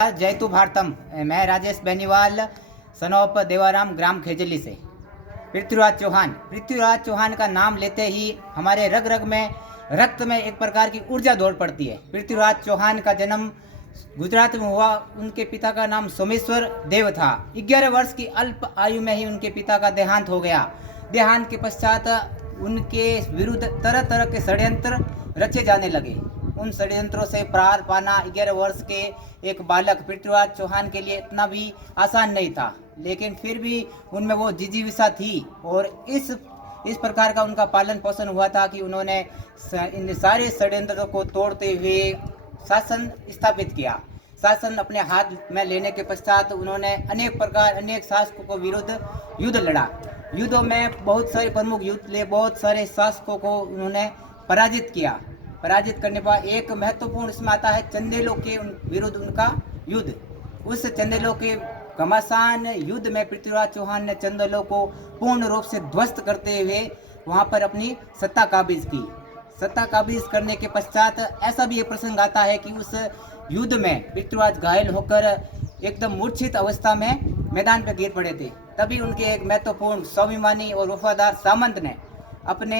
जयतु भारतम। मैं राजेश बेनीवाल सनोप देवाराम ग्राम खेजली से। पृथ्वीराज चौहान का नाम लेते ही हमारे रग रग में रक्त में एक प्रकार की ऊर्जा दौड़ पड़ती है। पृथ्वीराज चौहान का जन्म गुजरात में हुआ। उनके पिता का नाम सोमेश्वर देव था। 11 वर्ष की अल्प आयु में ही उनके पिता का देहांत हो गया। देहांत के पश्चात उनके विरुद्ध तरह तरह के षड्यंत्र रचे जाने लगे। उन षड्यंत्रों से पार पाना 11 वर्ष के एक बालक पृथ्वीराज चौहान के लिए इतना भी आसान नहीं था, लेकिन फिर भी उनमें वो जिजीविषा थी और इस प्रकार का उनका पालन पोषण हुआ था कि उन्होंने इन सारे षड्यंत्रों को तोड़ते हुए शासन स्थापित किया। शासन अपने हाथ में लेने के पश्चात उन्होंने अनेक शासकों को विरुद्ध युद्ध लड़ा। युद्धों में बहुत सारे प्रमुख युद्ध ले बहुत सारे शासकों को उन्होंने पराजित किया। पराजित करने पर एक महत्वपूर्ण इसमें आता है चंदेलों के विरुद्ध उनका युद्ध। उस चंदेलों के घमासान युद्ध में पृथ्वीराज चौहान ने चंदेलों को पूर्ण रूप से ध्वस्त करते हुए वहां पर अपनी सत्ता काबिज की। सत्ता काबिज करने के पश्चात ऐसा भी एक प्रसंग आता है कि उस युद्ध में पृथ्वीराज घायल होकर एकदम मूर्छित अवस्था में मैदान पर गिर पड़े थे। तभी उनके एक महत्वपूर्ण स्वाभिमानी और वफादार सामंत ने अपने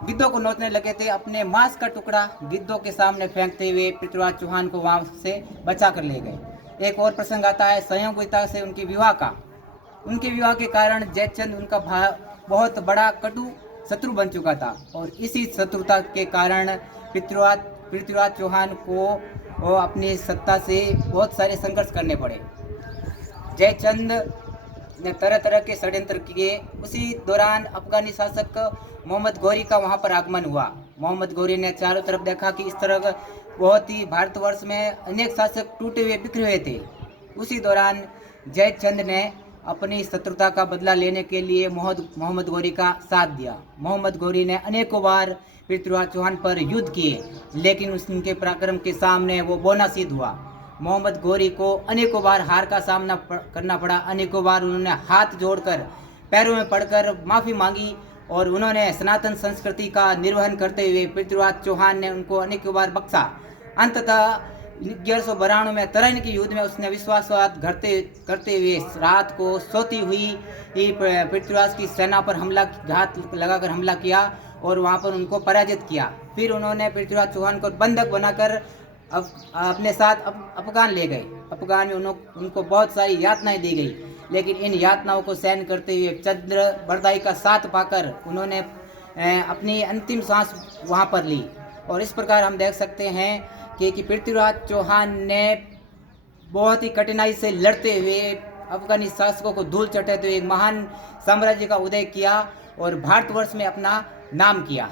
गिद्धों को नोचने लगे थे। अपने मांस का टुकड़ा गिद्धों के सामने फेंकते हुए पृथ्वीराज चौहान को वहां से बचा कर ले गए। एक और प्रसंग आता है संयोगिता से उनके विवाह का। उनके विवाह के कारण जयचंद उनका बहुत बड़ा कटु शत्रु बन चुका था और इसी शत्रुता के कारण पृथ्वीराज चौहान को अपनी सत्ता से बहुत सारे संघर्ष करने पड़े। जयचंद ने तरह तरह के षड्यंत्र किए। उसी दौरान अफगानी शासक मोहम्मद गौरी का वहां पर आगमन हुआ। मोहम्मद गौरी ने चारों तरफ देखा कि इस तरह बहुत ही भारतवर्ष में अनेक शासक टूटे हुए बिखरे हुए थे। उसी दौरान जयचंद ने अपनी शत्रुता का बदला लेने के लिए मोहम्मद गौरी का साथ दिया। मोहम्मद गौरी ने अनेकों बार पृथ्वीराज चौहान पर युद्ध किए, लेकिन उनके पराक्रम के सामने वो बौना सिद्ध हुआ। मोहम्मद गौरी को अनेकों बार हार का सामना करना पड़ा। अनेकों बार उन्होंने हाथ जोड़कर पैरों में पड़कर माफ़ी मांगी और उन्होंने सनातन संस्कृति का निर्वहन करते हुए पृथ्वीराज चौहान ने उनको अनेकों बार बख्शा। अंततः 1192 में तराइन के युद्ध में उसने विश्वासघात करते हुए रात को सोती हुई पृथ्वीराज की सेना पर घात लगाकर हमला किया और वहां पर उनको पराजित किया। फिर उन्होंने पृथ्वीराज चौहान को बंधक बनाकर अपने साथ अफगान ले गए। अफगान में उनको बहुत सारी यातनाएं दी गई, लेकिन इन यातनाओं को सहन करते हुए चंद्र बरदाई का साथ पाकर उन्होंने अपनी अंतिम सांस वहां पर ली। और इस प्रकार हम देख सकते हैं कि पृथ्वीराज चौहान ने बहुत ही कठिनाई से लड़ते हुए अफगानी शासकों को धूल चटाते हुए एक महान साम्राज्य का उदय किया और भारतवर्ष में अपना नाम किया।